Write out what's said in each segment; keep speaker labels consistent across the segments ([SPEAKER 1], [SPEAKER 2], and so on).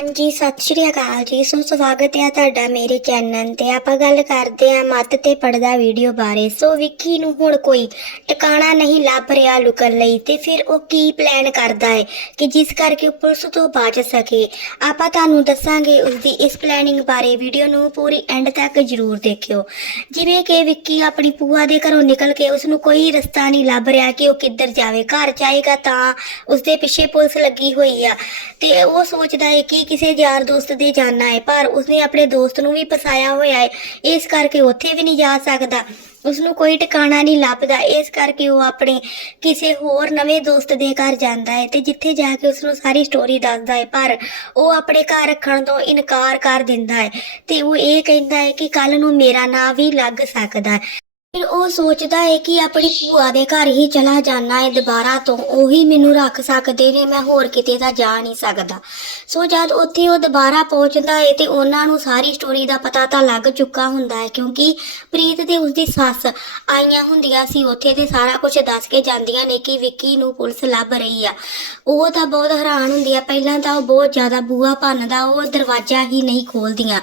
[SPEAKER 1] ਹਾਂਜੀ, ਸਤਿ ਸ਼੍ਰੀ ਅਕਾਲ ਜੀ। ਸੋ ਸਵਾਗਤ ਹੈ ਤੁਹਾਡਾ ਮੇਰੇ ਚੈਨਲ ਤੇ। ਆਪਾਂ ਗੱਲ ਕਰਦੇ ਹਾਂ ਮੱਤ ਤੇ ਪੜਦਾ ਵੀਡੀਓ ਬਾਰੇ। ਸੋ ਵਿੱਕੀ ਨੂੰ ਹੁਣ ਕੋਈ ਟਿਕਾਣਾ ਨਹੀਂ ਲੱਭ ਰਿਹਾ ਲੁਕਣ ਲਈ ਤੇ ਫਿਰ ਉਹ ਕੀ ਪਲਾਨ ਕਰਦਾ ਹੈ ਕਿ ਜਿਸ ਕਰਕੇ ਉਹ ਪੁਲਿਸ ਤੋਂ ਬਚ ਸਕੇ? ਆਪਾਂ ਤੁਹਾਨੂੰ ਦੱਸਾਂਗੇ ਉਸ ਦੀ ਇਸ ਪਲੈਨਿੰਗ ਬਾਰੇ। ਵੀਡੀਓ ਨੂੰ ਪੂਰੀ ਐਂਡ ਤੱਕ ਜ਼ਰੂਰ ਦੇਖਿਓ। ਜਿਵੇਂ ਕਿ ਵਿੱਕੀ ਆਪਣੀ ਪੂਆ ਦੇ ਘਰੋਂ ਨਿਕਲ ਕੇ ਉਸ ਨੂੰ ਕੋਈ ਰਸਤਾ ਨਹੀਂ ਲੱਭ ਰਿਹਾ ਕਿ ਉਹ ਕਿੱਧਰ ਜਾਵੇ। ਘਰ ਜਾਏਗਾ ਤਾਂ ਉਸ ਦੇ ਪਿੱਛੇ ਪੁਲਿਸ ਲੱਗੀ ਹੋਈ ਆ। ਤੇ ਉਹ ਸੋਚਦਾ ਹੈ ਕਿ ਕਿਸੇ ਯਾਰ ਦੋਸਤ ਦੇ ਜਾਣਾ ਹੈ ਪਰ ਉਸਨੇ ਆਪਣੇ ਦੋਸਤ ਨੂੰ ਵੀ ਫਸਾਇਆ ਹੋਇਆ ਹੈ ਇਸ ਕਰਕੇ ਉੱਥੇ ਵੀ ਨਹੀਂ ਜਾ ਸਕਦਾ। ਉਸ ਨੂੰ ਕੋਈ ਟਿਕਾਣਾ ਨਹੀਂ ਲੱਭਦਾ। ਇਸ ਕਰਕੇ ਉਹ ਆਪਣੇ ਕਿਸੇ ਹੋਰ ਨਵੇਂ ਦੋਸਤ ਦੇ ਘਰ ਜਾਂਦਾ ਹੈ ਤੇ ਜਿੱਥੇ ਜਾ ਕੇ ਉਸ ਨੂੰ ਸਾਰੀ ਸਟੋਰੀ ਦੱਸਦਾ ਹੈ ਪਰ ਉਹ ਆਪਣੇ ਘਰ ਰੱਖਣ ਤੋਂ ਇਨਕਾਰ ਕਰ ਦਿੰਦਾ ਹੈ ਤੇ ਉਹ ਇਹ ਕਹਿੰਦਾ ਹੈ ਕਿ ਕੱਲ ਨੂੰ ਮੇਰਾ ਨਾਂ ਵੀ ਲੱਗ ਸਕਦਾ ਹੈ ਫਿਰ ਉਹ ਸੋਚਦਾ ਹੈ ਕਿ ਆਪਣੀ ਭੂਆ ਦੇ ਘਰ ਹੀ ਚਲਾ ਜਾਣਾ ਹੈ ਦੁਬਾਰਾ ਤੋਂ। ਉਹੀ ਮੈਨੂੰ ਰੱਖ ਸਕਦੇ ਨੇ, ਮੈਂ ਹੋਰ ਕਿਤੇ ਤਾਂ ਜਾ ਨਹੀਂ ਸਕਦਾ। ਸੋ ਜਦ ਉੱਥੇ ਉਹ ਦੁਬਾਰਾ ਪਹੁੰਚਦਾ ਹੈ ਤੇ ਉਹਨਾਂ ਨੂੰ ਸਾਰੀ ਸਟੋਰੀ ਦਾ ਪਤਾ ਤਾਂ ਲੱਗ ਚੁੱਕਾ ਹੁੰਦਾ ਹੈ ਕਿਉਂਕਿ ਪ੍ਰੀਤ ਤੇ ਉਸਦੀ ਸੱਸ ਆਈਆਂ ਹੁੰਦੀਆਂ ਸੀ ਉੱਥੇ ਤੇ ਸਾਰਾ ਕੁਝ ਦੱਸ ਕੇ ਜਾਂਦੀਆਂ ਨੇ ਕਿ ਵਿੱਕੀ ਨੂੰ ਪੁਲਿਸ ਲੱਭ ਰਹੀ ਆ। ਉਹ ਤਾਂ ਬਹੁਤ ਹੈਰਾਨ ਹੁੰਦੀ ਆ, ਪਹਿਲਾਂ ਤਾਂ ਉਹ ਬਹੁਤ ਜ਼ਿਆਦਾ ਬੂਹਾ ਭੰਨਦਾ, ਉਹ ਦਰਵਾਜ਼ਾ ਹੀ ਨਹੀਂ ਖੋਲਦੀਆਂ।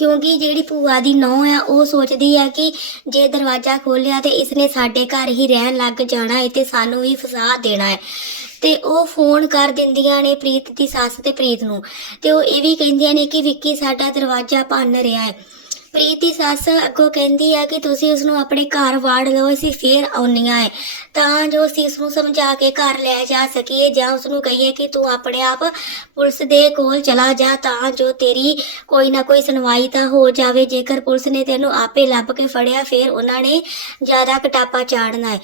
[SPEAKER 1] ਕਿਉਂਕਿ ਜਿਹੜੀ ਭੂਆ ਦੀ ਨੌਂ ਆ, ਉਹ ਸੋਚਦੀ ਆ ਕਿ ਜੇ ਦਰਵਾਜ਼ਾ ਖੋਲਿਆ ਤੇ ਇਸਨੇ ਸਾਡੇ ਘਰ ਹੀ ਰਹਿਣ ਲੱਗ ਜਾਣਾ ਹੈ ਤੇ ਸਾਨੂੰ ਵੀ ਫਸਾ ਦੇਣਾ ਹੈ ਤੇ ਉਹ ਫੋਨ ਕਰ ਦਿੰਦੀਆਂ ਨੇ ਪ੍ਰੀਤ ਦੀ ਸੱਸ ਤੇ ਪ੍ਰੀਤ ਨੂੰ। ਤੇ ਉਹ ਇਹ ਵੀ ਕਹਿੰਦੀਆਂ ਨੇ ਕਿ ਵਿੱਕੀ ਸਾਡਾ ਦਰਵਾਜ਼ਾ ਭੰਨ ਰਿਹਾ ਹੈ ਪ੍ਰੀਤ ਦੀ ਸੱਸ ਅੱਗੋਂ ਕਹਿੰਦੀ ਆ ਕਿ ਤੁਸੀਂ ਉਸ ਨੂੰ ਆਪਣੇ ਘਰ ਵਾੜ ਲਓ, ਅਸੀਂ ਫੇਰ ਆਉਣੀਆਂ ਹੈ। ਤਾਂ ਜੋ ਅਸੀਂ ਉਸ ਨੂੰ ਸਮਝਾ ਕੇ ਘਰ ਲੈ ਜਾ ਸਕੀਏ ਜਾਂ ਉਸ ਨੂੰ ਕਹੀਏ ਕਿ ਤੂੰ ਆਪਣੇ ਆਪ ਪੁਲਿਸ ਦੇ ਕੋਲ ਚਲਾ ਜਾ, ਤਾਂ ਜੋ ਤੇਰੀ ਕੋਈ ਨਾ ਕੋਈ ਸੁਣਵਾਈ ਤਾਂ ਹੋ ਜਾਵੇ। ਜੇਕਰ ਪੁਲਿਸ ਨੇ ਤੈਨੂੰ ਆਪੇ ਲੱਭ ਕੇ ਫੜਿਆ, ਫੇਰ ਉਹਨਾਂ ਨੇ ਜ਼ਿਆਦਾ ਕਟਾਪਾ ਚਾੜਨਾ ਹੈ।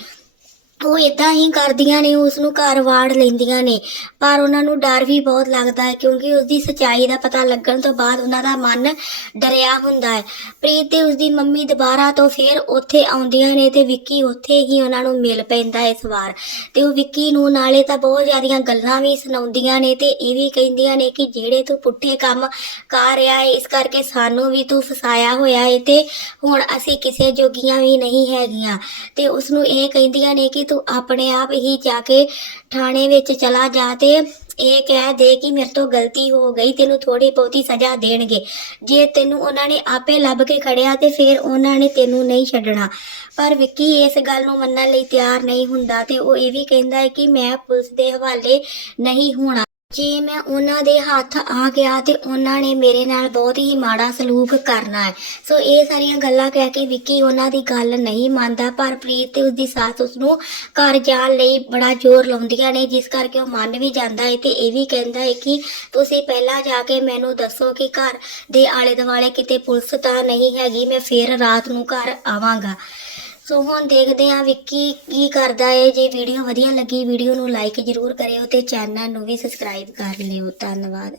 [SPEAKER 1] ਉਹ ਇਦਾਂ ਹੀ ਕਰਦੀਆਂ ਨੇ ਉਸ ਨੂੰ ਘਰ ਵਾੜ ਲੈਂਦੀਆਂ ਨੇ। ਪਰ ਉਹਨਾਂ ਨੂੰ ਡਰ ਵੀ ਬਹੁਤ ਲੱਗਦਾ ਹੈ, ਕਿਉਂਕਿ ਉਸ ਦੀ ਸਚਾਈ ਦਾ ਪਤਾ ਲੱਗਣ ਤੋਂ ਬਾਅਦ ਉਹਨਾਂ ਦਾ ਮਨ ਡਰਿਆ ਹੁੰਦਾ ਹੈ। ਪ੍ਰੀਤ ਤੇ ਉਸ ਦੀ ਮੰਮੀ ਦੁਬਾਰਾ ਤੋਂ ਫੇਰ ਉੱਥੇ ਆਉਂਦੀਆਂ ਨੇ ਤੇ ਵਿੱਕੀ ਉੱਥੇ ਹੀ ਉਹਨਾਂ ਨੂੰ ਮਿਲ ਪੈਂਦਾ ਹੈ ਇਸ ਵਾਰ। ਤੇ ਉਹ ਵਿੱਕੀ ਨੂੰ ਨਾਲੇ ਤਾਂ ਬਹੁਤ ਜ਼ਿਆਦੀਆਂ ਗੱਲਾਂ ਵੀ ਸੁਣਾਉਂਦੀਆਂ ਨੇ ਤੇ ਇਹ ਵੀ ਕਹਿੰਦੀਆਂ ਨੇ ਕਿ ਜਿਹੜੇ ਤੂੰ ਪੁੱਠੇ ਕੰਮ ਕਰ ਰਿਹਾ ਹੈ ਇਸ ਕਰਕੇ ਸਾਨੂੰ ਵੀ ਤੂੰ ਫਸਾਇਆ ਹੋਇਆ ਹੈ ਤੇ ਹੁਣ ਅਸੀਂ ਕਿਸੇ ਜੋਗੀਆਂ ਵੀ ਨਹੀਂ ਹੈਗੀਆਂ। ਤੇ ਉਸ ਨੂੰ ਇਹ ਕਹਿੰਦੀਆਂ ਨੇ ਕਿ ਤੂੰ ਆਪਣੇ ਆਪ ਹੀ ਜਾ ਕੇ ਥਾਣੇ ਵਿੱਚ ਚਲਾ ਜਾ ਤੇ ਇਹ ਕਹਿ ਦੇ ਕਿ ਮੇਰੇ ਤੋਂ ਗਲਤੀ ਹੋ ਗਈ, ਤੈਨੂੰ ਥੋੜੀ ਬਹੁਤੀ ਸਜ਼ਾ ਦੇਣਗੇ। ਜੇ ਤੈਨੂੰ ਉਹਨਾਂ ਨੇ ਆਪੇ ਲੱਭ ਕੇ ਖੜਿਆ ਤੇ ਫਿਰ ਉਹਨਾਂ ਨੇ ਤੈਨੂੰ ਨਹੀਂ ਛੱਡਣਾ। ਪਰ ਵਿੱਕੀ ਇਸ ਗੱਲ ਨੂੰ ਮੰਨਣ ਲਈ ਤਿਆਰ ਨਹੀਂ ਹੁੰਦਾ ਤੇ ਉਹ ਇਹ ਵੀ ਕਹਿੰਦਾ ਹੈ ਕਿ ਮੈਂ ਪੁਲਿਸ ਦੇ ਹਵਾਲੇ ਨਹੀਂ ਹੋਣਾ। ਜੇ ਮੈਂ ਉਹਨਾਂ ਦੇ ਹੱਥ ਆ ਗਿਆ ਤੇ ਉਹਨਾਂ ਨੇ ਮੇਰੇ ਨਾਲ ਬਹੁਤ ਹੀ ਮਾੜਾ ਸਲੂਕ ਕਰਨਾ ਹੈ। ਸੋ ਇਹ ਸਾਰੀਆਂ ਗੱਲਾਂ ਕਹਿ ਕੇ ਵਿੱਕੀ ਉਹਨਾਂ ਦੀ ਗੱਲ ਨਹੀਂ ਮੰਨਦਾ, ਪਰ ਪ੍ਰੀਤ ਤੇ ਉਸਦੀ ਸੱਸ ਉਸ ਨੂੰ ਘਰ ਜਾਣ ਲਈ ਬੜਾ ਜ਼ੋਰ ਲਾਉਂਦੀਆਂ ਨੇ, ਜਿਸ ਕਰਕੇ ਉਹ ਮੰਨ ਵੀ ਜਾਂਦਾ ਹੈ ਤੇ ਇਹ ਵੀ ਕਹਿੰਦਾ ਹੈ ਕਿ ਤੁਸੀਂ ਪਹਿਲਾਂ ਜਾ ਕੇ ਮੈਨੂੰ ਦੱਸੋ ਕਿ ਘਰ ਦੇ ਆਲੇ ਦੁਆਲੇ ਕਿਤੇ ਪੁਲਿਸ ਤਾਂ ਨਹੀਂ ਹੈਗੀ, ਮੈਂ ਫੇਰ ਰਾਤ ਨੂੰ ਘਰ ਆਵਾਂਗਾ। ਸੋ ਹੁਣ ਦੇਖਦੇ ਹਾਂ ਵਿੱਕੀ ਕੀ ਕਰਦਾ ਏ। ਜੇ ਵੀਡੀਓ ਵਧੀਆ ਲੱਗੀ, ਵੀਡੀਓ ਨੂੰ ਲਾਈਕ ਜ਼ਰੂਰ ਕਰਿਓ ਤੇ ਚੈਨਲ ਨੂੰ ਵੀ ਸਬਸਕ੍ਰਾਈਬ ਕਰ ਲਿਓ। ਧੰਨਵਾਦ।